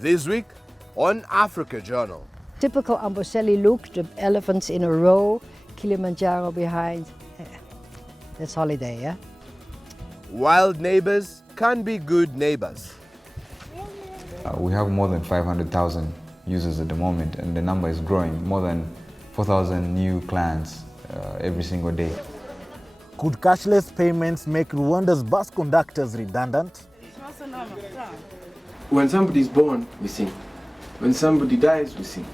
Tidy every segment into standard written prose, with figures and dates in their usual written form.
This week on Africa Journal. Typical Amboseli look, the elephants in a row, Kilimanjaro behind. That's holiday, yeah? Wild neighbors can be good neighbors. We have more than 500,000 users at the moment, and the number is growing. More than 4,000 new clients every single day. Could cashless payments make Rwanda's bus conductors redundant? When somebody is born, we sing. When somebody dies, we sing.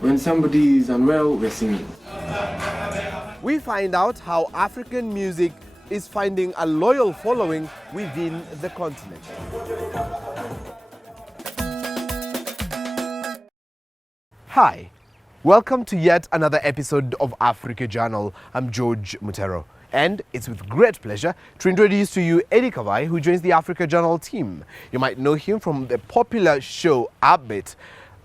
When somebody is unwell, we're singing. We find out how African music is finding a loyal following within the continent. Hi, welcome to yet another episode of Africa Journal. I'm George Mutero, and it's with great pleasure to introduce to you Eddy, who joins the Africa Journal team. You might know him from the popular show Upbeat,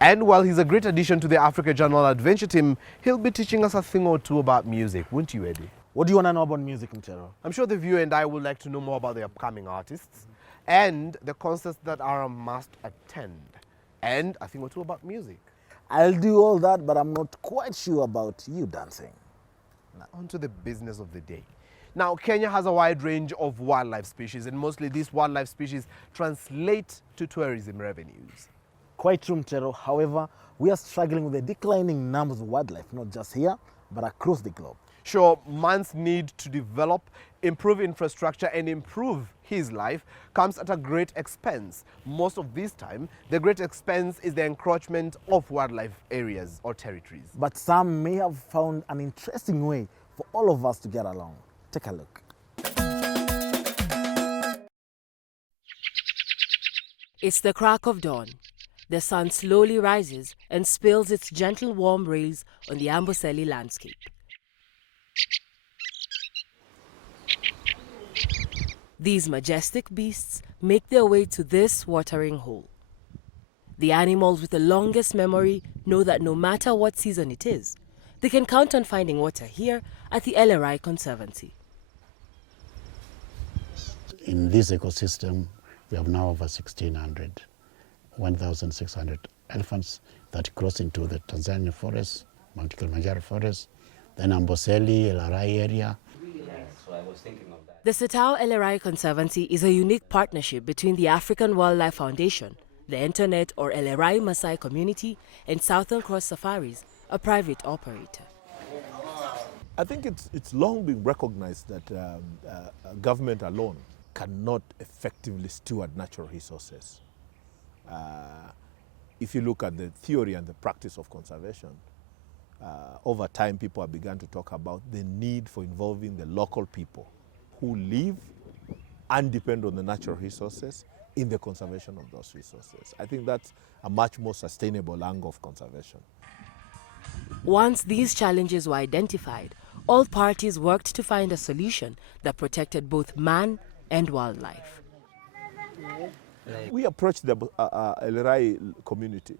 and while he's a great addition to the Africa Journal adventure team, he'll be teaching us a thing or two about music, won't you, Eddy? What do you want to know about music, Mutero? I'm sure the viewer and I would like to know more about the upcoming artists and the concerts that are a must attend, and a thing or two about music. I'll do all that, but I'm not quite sure about you dancing. Now, on to the business of the day. Now, Kenya has a wide range of wildlife species, and mostly these wildlife species translate to tourism revenues. Quite true, Mutero. However, we are struggling with the declining numbers of wildlife, not just here, but across the globe. Sure, man's need to develop, improve infrastructure, and improve his life comes at a great expense. Most of this time, the great expense is the encroachment of wildlife areas or territories. But some may have found an interesting way for all of us to get along. Take a look. It's the crack of dawn. The sun slowly rises and spills its gentle warm rays on the Amboseli landscape. These majestic beasts make their way to this watering hole. The animals with the longest memory know that no matter what season it is, they can count on finding water here at the Eleral Conservancy. In this ecosystem, we have now over 1,600 elephants that cross into the Tanzania forest, Mount Kilimanjaro forest, then Amboseli, Eleral area. The C.E.O. Eleral Conservancy is a unique partnership between the African Wildlife Foundation, the Internet or Eleral Maasai community, and Southern Cross Safaris, a private operator. I think it's long been recognized that government alone cannot effectively steward natural resources. If you look at the theory and the practice of conservation, over time people have begun to talk about the need for involving the local people who live and depend on the natural resources in the conservation of those resources. I think that's a much more sustainable angle of conservation. Once these challenges were identified, all parties worked to find a solution that protected both man and wildlife. We approached the Eleral community,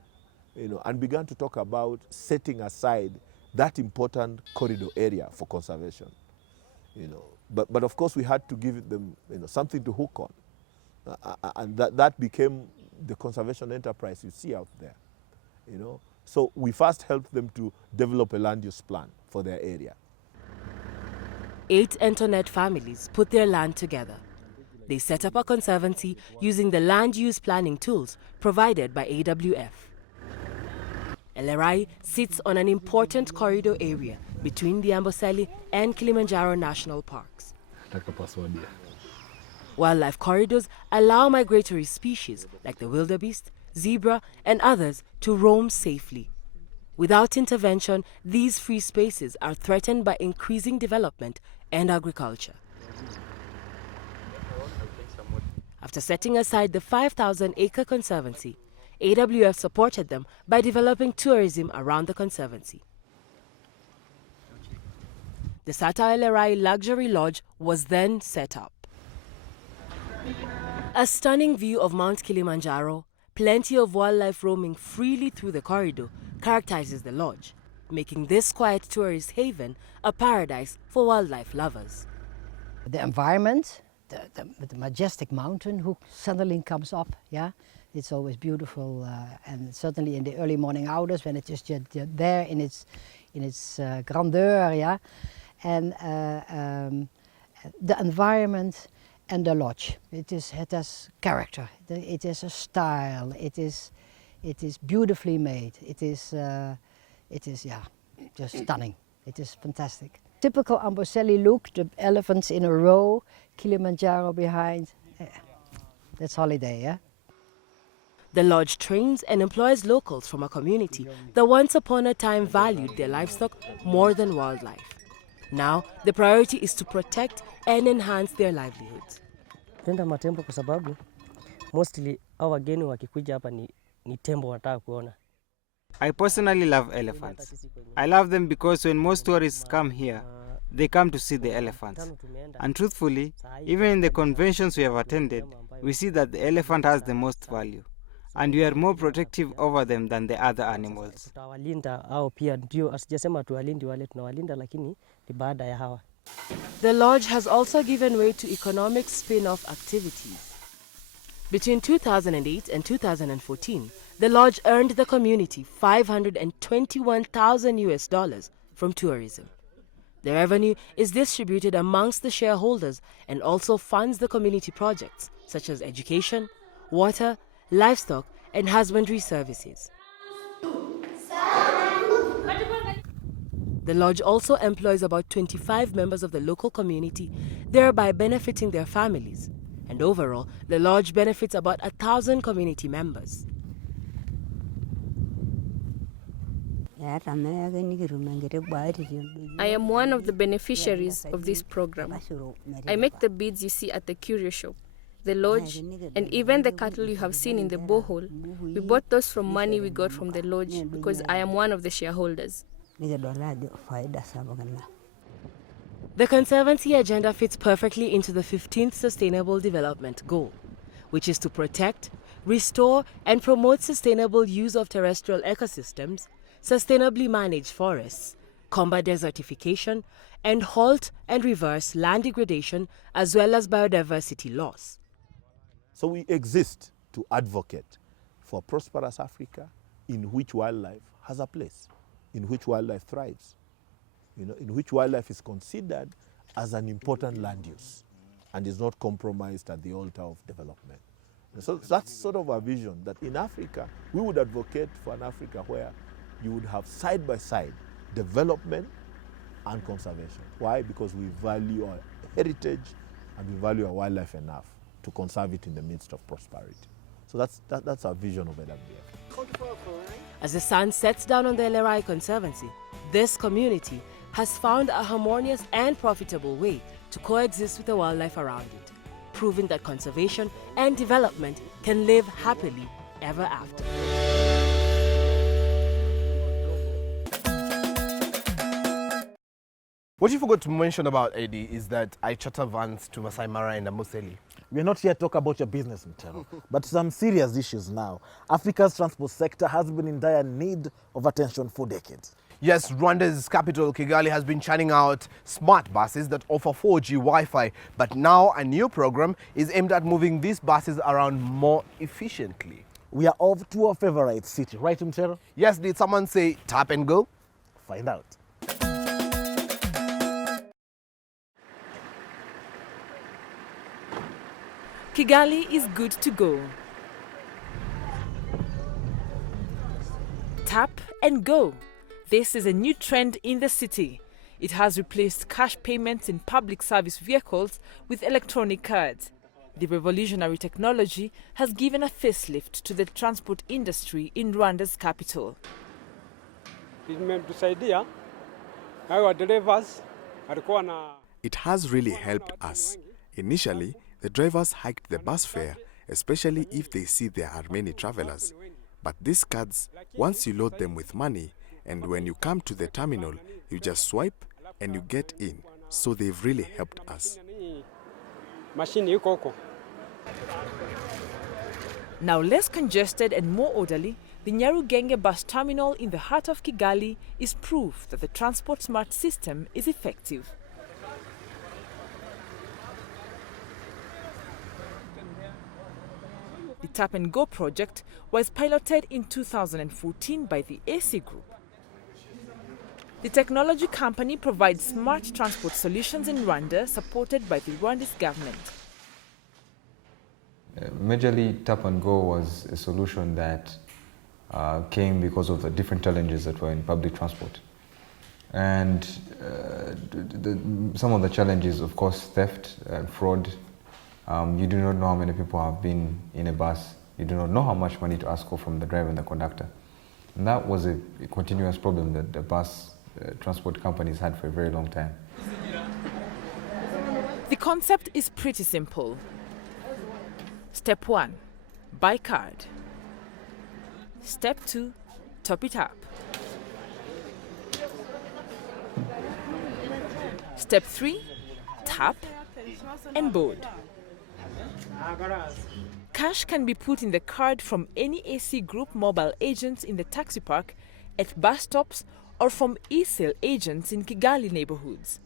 and began to talk about setting aside that important corridor area for conservation. But of course we had to give them something to hook on, and that became the conservation enterprise you see out there. So we first helped them to develop a land use plan for their area. 8 Internet families put their land together. They set up a conservancy using the land use planning tools provided by AWF. Eleral sits on an important corridor area between the Amboseli and Kilimanjaro National Parks. Wildlife corridors allow migratory species like the wildebeest, zebra, and others to roam safely. Without intervention, these free spaces are threatened by increasing development and agriculture. After setting aside the 5,000-acre conservancy, AWF supported them by developing tourism around the conservancy. The Sata Eleral Luxury Lodge was then set up. A stunning view of Mount Kilimanjaro, plenty of wildlife roaming freely through the corridor characterizes the lodge, making this quiet tourist haven a paradise for wildlife lovers. The environment, the majestic mountain who suddenly comes up, yeah, It's always beautiful, and certainly in the early morning hours when it is just there in its grandeur, yeah. And the environment and the lodge. It has character. It is a style. It is beautifully made. It is just stunning. It is fantastic. Typical Amboseli look, the elephants in a row, Kilimanjaro behind. That's holiday, yeah? The lodge trains and employs locals from a community that once upon a time valued their livestock more than wildlife. Now, the priority is to protect and enhance their livelihoods. Penda matembo kwa sababu mostly hao wageni wakikuja hapa ni tembo wanataka kuona. I personally love elephants. I love them because when most tourists come here, they come to see the elephants. And truthfully, even in the conventions we have attended, we see that the elephant has the most value. And we are more protective over them than the other animals. Tutawalinda hao pia, ndio asijasema tuwalindi wale, tunawalinda lakini ni baada ya hawa. The lodge has also given way to economic spin-off activities. Between 2008 and 2014, the lodge earned the community $521,000 from tourism. The revenue is distributed amongst the shareholders and also funds the community projects such as education, water, livestock, and husbandry services. The lodge also employs about 25 members of the local community, thereby benefiting their families. And overall, the lodge benefits about 1,000 community members. I am one of the beneficiaries of this program. I make the beads you see at the curio shop, the lodge, and even the cattle you have seen in the borehole. We bought those from money we got from the lodge because I am one of the shareholders. The Conservancy agenda fits perfectly into the 15th Sustainable Development Goal, which is to protect, restore, and promote sustainable use of terrestrial ecosystems, sustainably manage forests, combat desertification, and halt and reverse land degradation as well as biodiversity loss. So we exist to advocate for prosperous Africa in which wildlife has a place, in which wildlife thrives, in which wildlife is considered as an important land use and is not compromised at the altar of development. And so that's sort of our vision, that in Africa, we would advocate for an Africa where you would have side-by-side development and conservation. Why? Because we value our heritage and we value our wildlife enough to conserve it in the midst of prosperity. So that's our vision of AWF. As the sun sets down on the Eleral Conservancy, this community has found a harmonious and profitable way to coexist with the wildlife around it, proving that conservation and development can live happily ever after. What you forgot to mention about Eddy is that I charter vans to Masai Mara and Amboseli. We're not here to talk about your business, Mutero, but some serious issues now. Africa's transport sector has been in dire need of attention for decades. Yes, Rwanda's capital, Kigali, has been churning out smart buses that offer 4G Wi-Fi. But now a new program is aimed at moving these buses around more efficiently. We are off to our favorite city, right, Mutero? Yes, did someone say tap and go? Find out. Kigali is good to go. Tap and go. This is a new trend in the city. It has replaced cash payments in public service vehicles with electronic cards. The revolutionary technology has given a facelift to the transport industry in Rwanda's capital. It has really helped us. Initially, the drivers hiked the bus fare, especially if they see there are many travelers. But these cards, once you load them with money, and when you come to the terminal, you just swipe and you get in. So they've really helped us. Now less congested and more orderly, the Nyarugenge bus terminal in the heart of Kigali is proof that the Transport Smart system is effective. The Tap and Go project was piloted in 2014 by the AC Group. The technology company provides smart transport solutions in Rwanda, supported by the Rwandese government. Majorly, Tap and Go was a solution that came because of the different challenges that were in public transport. And some of the challenges, of course, theft and fraud. You do not know how many people have been in a bus. You do not know how much money to ask for from the driver and the conductor. And that was a continuous problem that the bus transport companies had for a very long time. The concept is pretty simple. Step 1, buy card. Step 2, top it up. Step 3, tap and board. Cash can be put in the card from any AC Group mobile agents in the taxi park, at bus stops, or from e-sale agents in Kigali neighborhoods.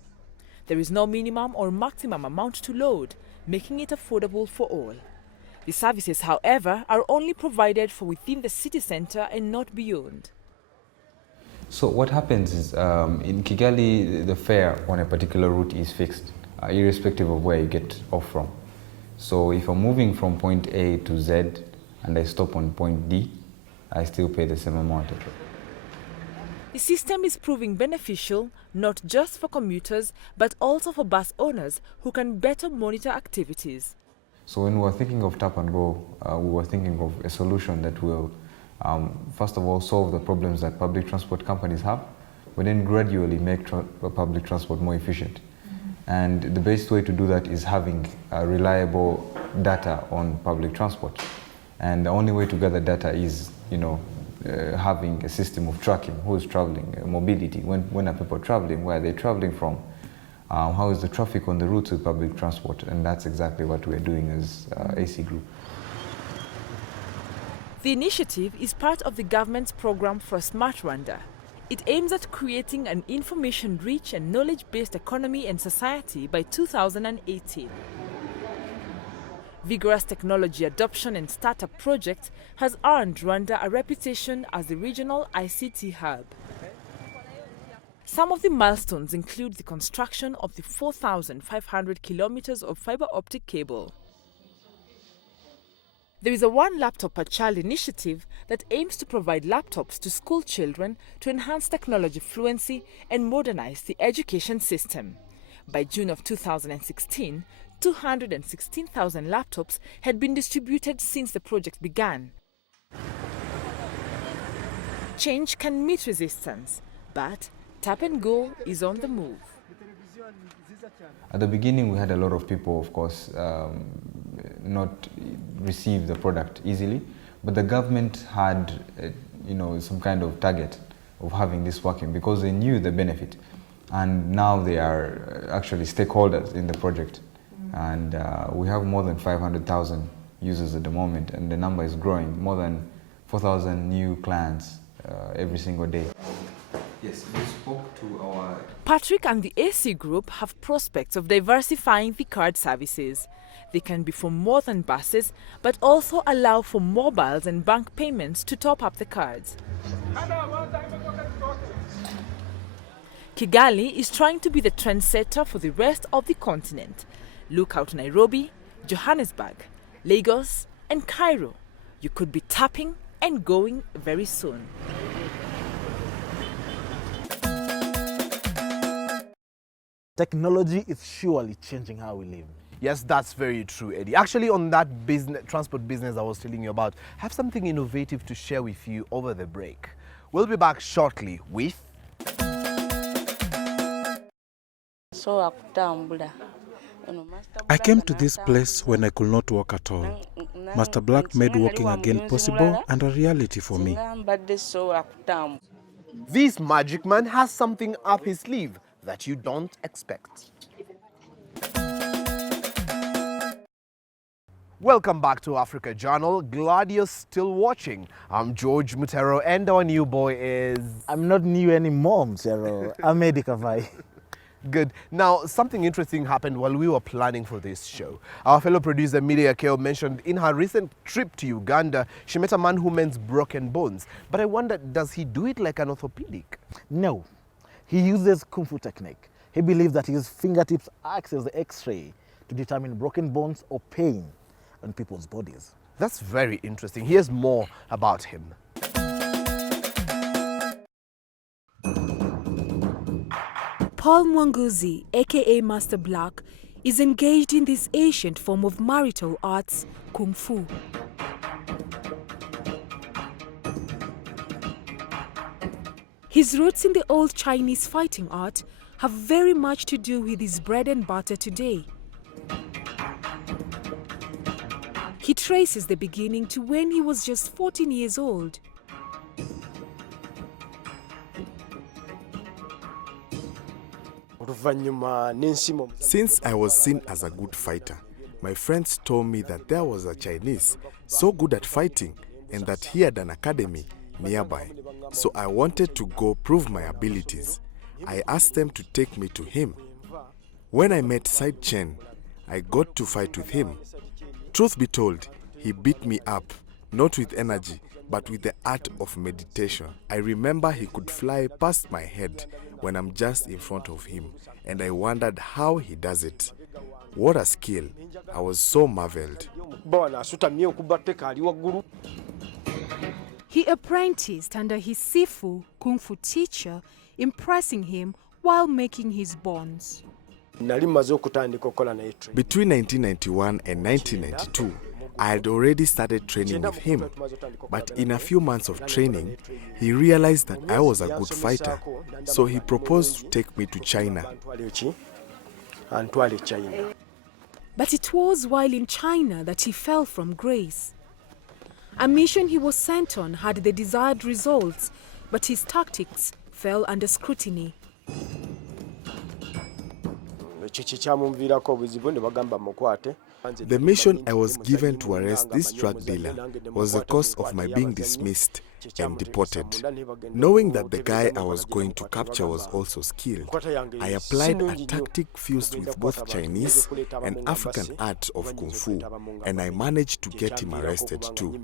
There is no minimum or maximum amount to load, making it affordable for all. The services, however, are only provided for within the city center and not beyond. So what happens is, in Kigali, the fare on a particular route is fixed, irrespective of where you get off from. So if I'm moving from point A to Z and I stop on point D, I still pay the same amount. The system is proving beneficial not just for commuters, but also for bus owners who can better monitor activities. So when we were thinking of Tap and Go, we were thinking of a solution that will, first of all, solve the problems that public transport companies have, but then gradually make public transport more efficient. And the best way to do that is having reliable data on public transport. And the only way to gather data is, having a system of tracking, who's traveling, mobility, when are people traveling, where are they traveling from, how is the traffic on the routes with public transport, and that's exactly what we're doing as AC Group. The initiative is part of the government's program for a Smart Rwanda. It aims at creating an information-rich and knowledge-based economy and society by 2018. Vigorous technology adoption and startup project has earned Rwanda a reputation as the regional ICT hub. Some of the milestones include the construction of the 4,500 kilometers of fiber optic cable. There is a One Laptop Per Child initiative that aims to provide laptops to school children to enhance technology fluency and modernize the education system. By June of 2016, 216,000 laptops had been distributed since the project began. Change can meet resistance, but Tap and Go is on the move. At the beginning, we had a lot of people, of course, not receive the product easily, but the government had, some kind of target of having this working because they knew the benefit, and now they are actually stakeholders in the project, and we have more than 500,000 users at the moment, and the number is growing, more than 4,000 new clients every single day. Yes, we spoke to our... Patrick and the AC Group have prospects of diversifying the card services. They can be for more than buses, but also allow for mobiles and bank payments to top up the cards. Kigali is trying to be the trendsetter for the rest of the continent. Look out Nairobi, Johannesburg, Lagos, and Cairo. You could be tapping and going very soon. Technology is surely changing how we live. Yes, that's very true, Eddie. Actually, on that transport business I was telling you about, I have something innovative to share with you over the break. We'll be back shortly with... I came to this place when I could not walk at all. Master Black made walking again possible and a reality for me. This magic man has something up his sleeve that you don't expect. Welcome back to Africa Journal. Glad you're still watching. I'm George Mutero, and our new boy is... I'm not new anymore, Mutero. I'm Eddy. Good. Now, something interesting happened while we were planning for this show. Our fellow producer, C.E.O, mentioned in her recent trip to Uganda, she met a man who mends broken bones. But I wonder, does he do it like an orthopedic? No. He uses Kunfu technique. He believes that his fingertips acts as the Xray to determine broken bones or pain on people's bodies. That's very interesting. Here's more about him. Paul Mwanguzi, aka Master Black, is engaged in this ancient form of martial arts, Kung Fu. His roots in the old Chinese fighting art have very much to do with his bread and butter today. He traces the beginning to when he was just 14 years old. Since I was seen as a good fighter, my friends told me that there was a Chinese so good at fighting and that he had an academy nearby. So I wanted to go prove my abilities. I asked them to take me to him. When I met Side Chen, I got to fight with him. Truth be told, he beat me up, not with energy, but with the art of meditation. I remember he could fly past my head when I'm just in front of him, and I wondered how he does it. What a skill. I was so marveled. He apprenticed under his Sifu, Kung Fu teacher, impressing him while making his bonds. Between 1991 and 1992, I had already started training with him, but in a few months of training, he realized that I was a good fighter, so he proposed to take me to China. But it was while in China that he fell from grace. A mission he was sent on had the desired results, but his tactics fell under scrutiny. The mission I was given to arrest this drug dealer was the cause of my being dismissed and deported. Knowing that the guy I was going to capture was also skilled, I applied a tactic fused with both Chinese and African art of Kung Fu, and I managed to get him arrested too.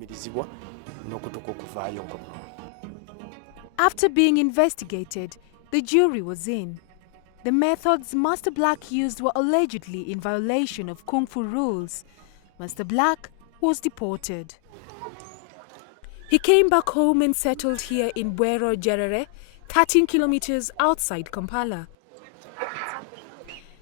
After being investigated, the jury was in. The methods Master Black used were allegedly in violation of Kung Fu rules. Master Black was deported. He came back home and settled here in Bwero Jerere, 13 kilometers outside Kampala.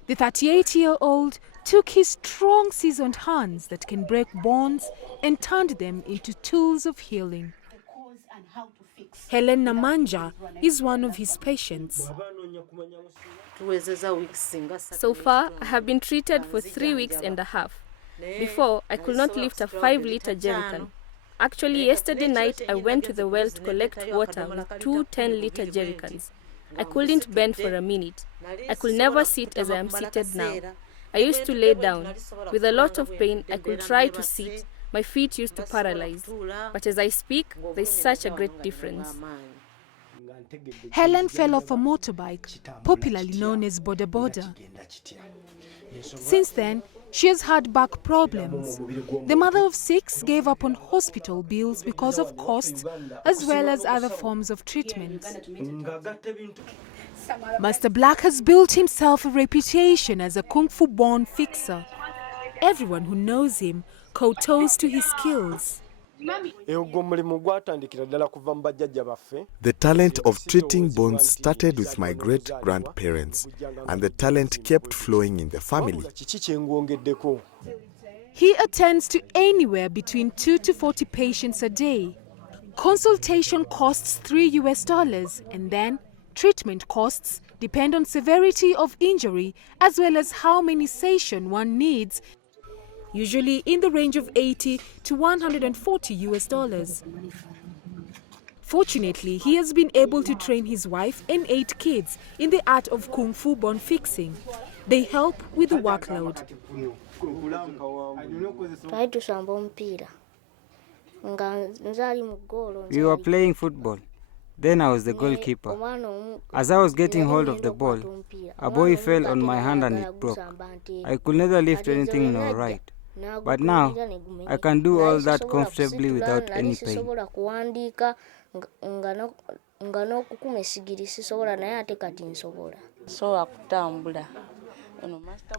The 38-year-old took his strong seasoned hands that can break bonds and turned them into tools of healing. HELEN Namanja is one of his patients. So far, I have been treated for 3 weeks and a half. Before, I could not lift a 5-liter jerrycan. Actually, yesterday night, I went to the well to collect water with 2 10-liter jerrycans. I couldn't bend for a minute. I could never sit as I am seated now. I used to lay down. With a lot of pain, I could try to sit. My feet used to paralyze. But as I speak, there is such a great difference. Helen fell off a motorbike, popularly known as Boda Boda. Since then, she has had back problems. The mother of 6 gave up on hospital bills because of costs, as well as other forms of treatment. Master Black has built himself a reputation as a Kung Fu born fixer. Everyone who knows him kowtows to his skills. The talent of treating bones started with my great-grandparents, and the talent kept flowing in the family. He attends to anywhere between 2 to 40 patients a day. Consultation costs $3 and then treatment costs depend on severity of injury as well as how many sessions one needs, usually in the range of $80 to $140. Fortunately, he has been able to train his wife and 8 kids in the art of Kung Fu bone fixing. They help with the workload. We were playing football. Then I was the goalkeeper. As I was getting hold of the ball, a boy fell on my hand and it broke. I could neither lift anything nor write. But now, I can do all that comfortably without any pain.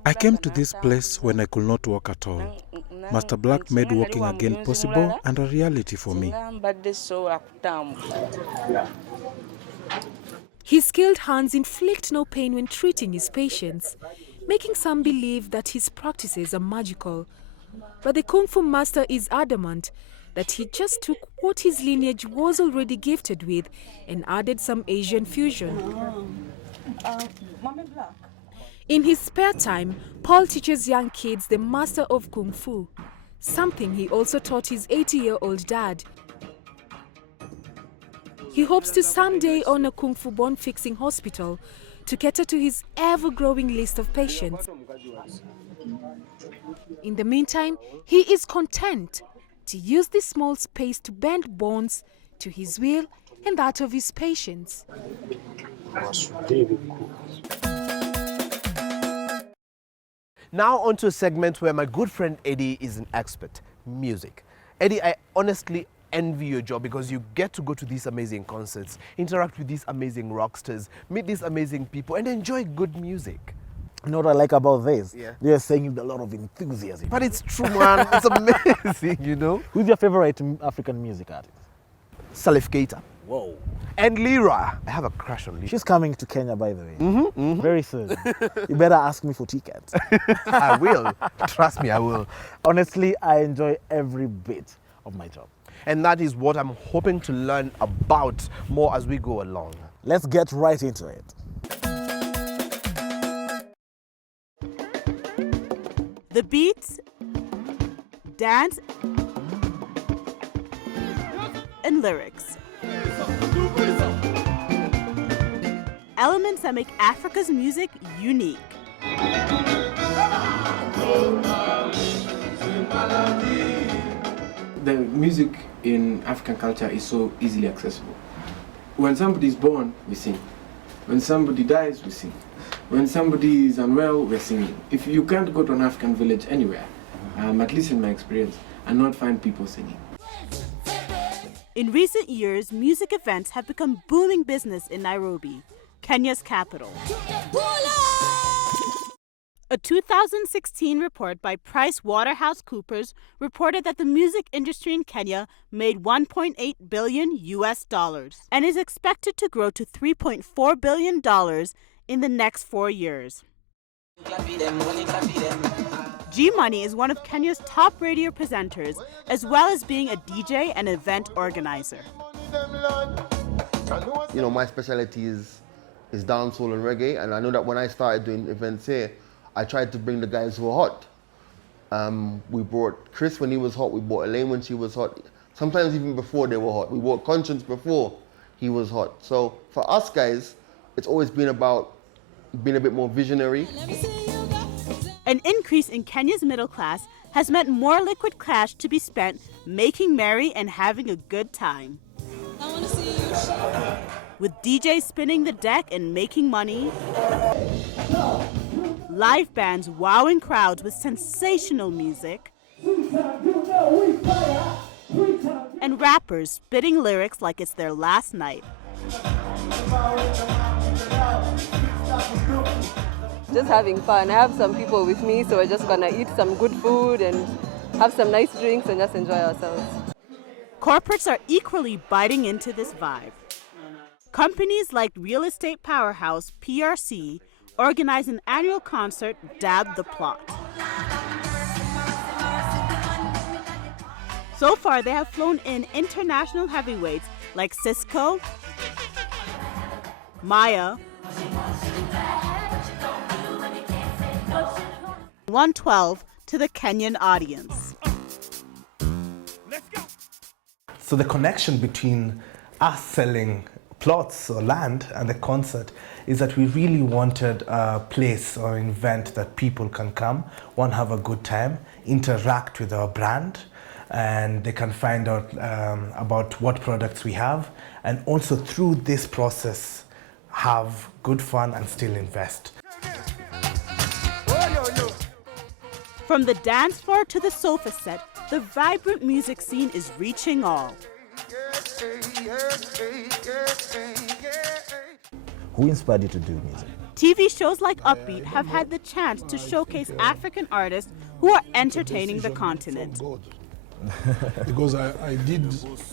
I came to this place when I could not walk at all. Master Black made walking again possible and a reality for me. His skilled hands inflict no pain when treating his patients, making some believe that his practices are magical. But the Kung Fu master is adamant that he just took what his lineage was already gifted with and added some Asian fusion. In his spare time, Paul teaches young kids the master of Kung Fu, something he also taught his 80-year-old dad. He hopes to someday own a Kung Fu bone-fixing hospital to cater to his ever-growing list of patients. In the meantime, he is content to use this small space to bend bones to his will and that of his patients. Now onto a segment where my good friend Eddy is an expert, music. Eddy, I honestly envy your job because you get to go to these amazing concerts, interact with these amazing rock stars, meet these amazing people and enjoy good music. You know what I like about this? Yeah. They're saying with a lot of enthusiasm. But it's true, man. It's amazing, you know? Who's your favorite African music artist? Salif Keita. Whoa. And Lyra. I have a crush on Lyra. She's coming to Kenya, by the way. Very soon. You better ask me for tickets. I will. Trust me, I will. Honestly, I enjoy every bit of my job. And that is what I'm hoping to learn about more as we go along. Let's get right into it. The beats, dance, and lyrics. Elements that make Africa's music unique. The music in African culture is so easily accessible. When somebody is born, we sing. When somebody dies, we sing. When somebody is unwell, we're singing. If you can't go to an African village anywhere, at least in my experience, and not find people singing. In recent years, music events have become booming business in Nairobi, Kenya's capital. A 2016 report by PricewaterhouseCoopers reported that the music industry in Kenya made $1.8 billion and is expected to grow to $3.4 billion in the next 4 years. G-Money is one of Kenya's top radio presenters, as well as being a DJ and event organizer. You know, my specialty is dancehall and reggae, and I know that when I started doing events here, I tried to bring the guys who are hot. We brought Chris when he was hot, we brought Elaine when she was hot, sometimes even before they were hot. We brought Conscience before he was hot. So for us guys, it's always been about being a bit more visionary. An increase in Kenya's middle class has meant more liquid cash to be spent making merry and having a good time. With DJs spinning the deck and making money, live bands wowing crowds with sensational music, and rappers spitting lyrics like it's their last night. Just having fun. I have some people with me, so we're just gonna eat some good food and have some nice drinks and just enjoy ourselves. Corporates are equally biting into this vibe. Companies like real estate powerhouse PRC organize an annual concert, Dab the Plot. So far, they have flown in international heavyweights like C.E.O, Maya, 112 to the Kenyan audience. So the connection between us selling plots or land and the concert is that we really wanted a place or an event that people can come, one, have a good time, interact with our brand, and they can find out about what products we have, and also through this process have good fun and still invest. From the dance floor to the sofa set, the vibrant music scene is reaching all. Who inspired you to do music? TV shows like Upbeat have had the chance to showcase African artists who are entertaining the continent. Because I did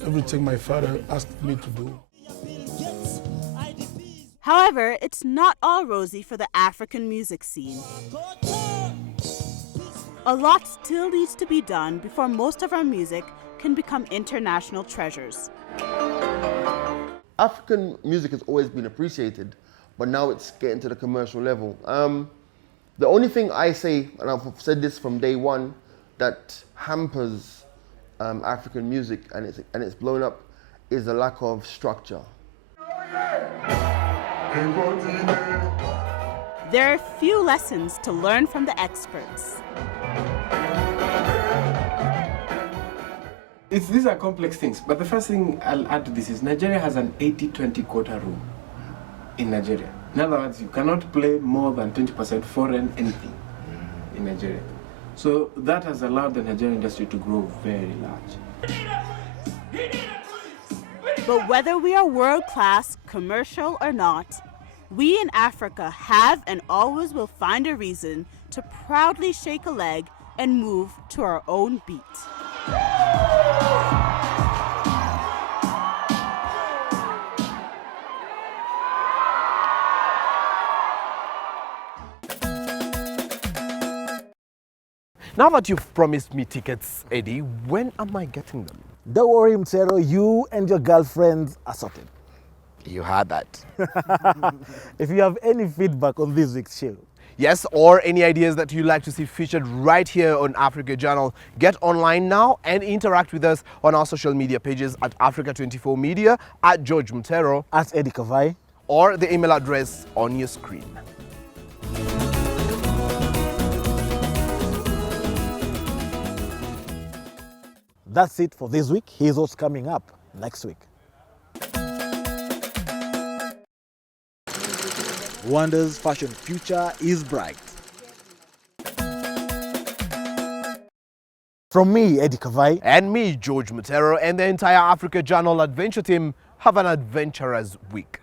everything my father asked me to do. However, it's not all rosy for the African music scene. A lot still needs to be done before most of our music can become international treasures. African music has always been appreciated, but now it's getting to the commercial level. The only thing I say, and I've said this from day one, that hampers African music and it's blown up is the lack of structure. There are few lessons to learn from the experts. These are complex things, but the first thing I'll add to this is Nigeria has an 80-20 quota rule in Nigeria. In other words, you cannot play more than 20% foreign anything in Nigeria. So that has allowed the Nigerian industry to grow very large. But whether we are world-class, commercial or not, we in Africa have and always will find a reason to proudly shake a leg and move to our own beat. Now that you've promised me tickets, Eddy, when am I getting them? Don't worry, Mutero, you and your girlfriends are sorted. You heard that. If you have any feedback on this week's show, yes, or any ideas that you'd like to see featured right here on Africa Journal, get online now and interact with us on our social media pages at Africa24 Media, at George Mutero, at Eddy Kavai, or the email address on your screen. That's it for this week. Here's what's coming up next week. Rwanda's fashion future is bright. From me, Eddy Kavai, and me, George Mutero, and the entire Africa Journal Adventure team, have an adventurous week.